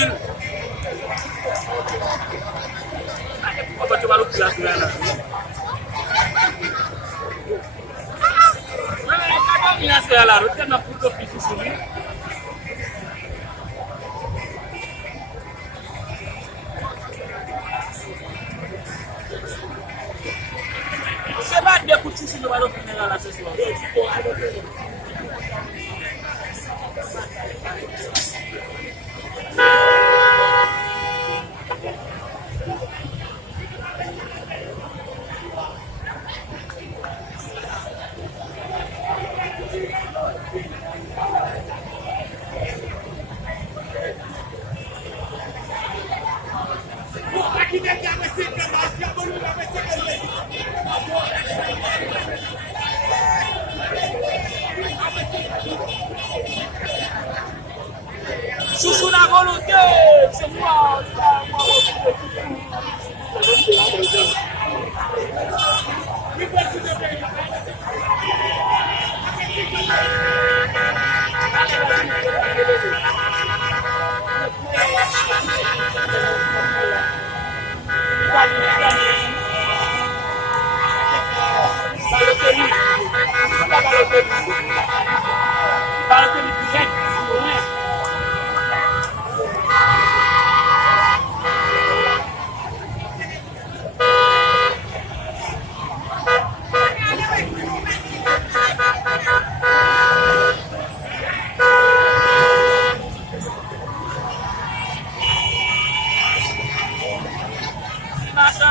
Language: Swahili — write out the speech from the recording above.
Lille. Apa coba lu bilang gimana? Kadang bilang segala rut kan aku tuh di sini. Sebab dia kucu sini baru kenal sesuatu. Susu na volonté, c'est moi. Masa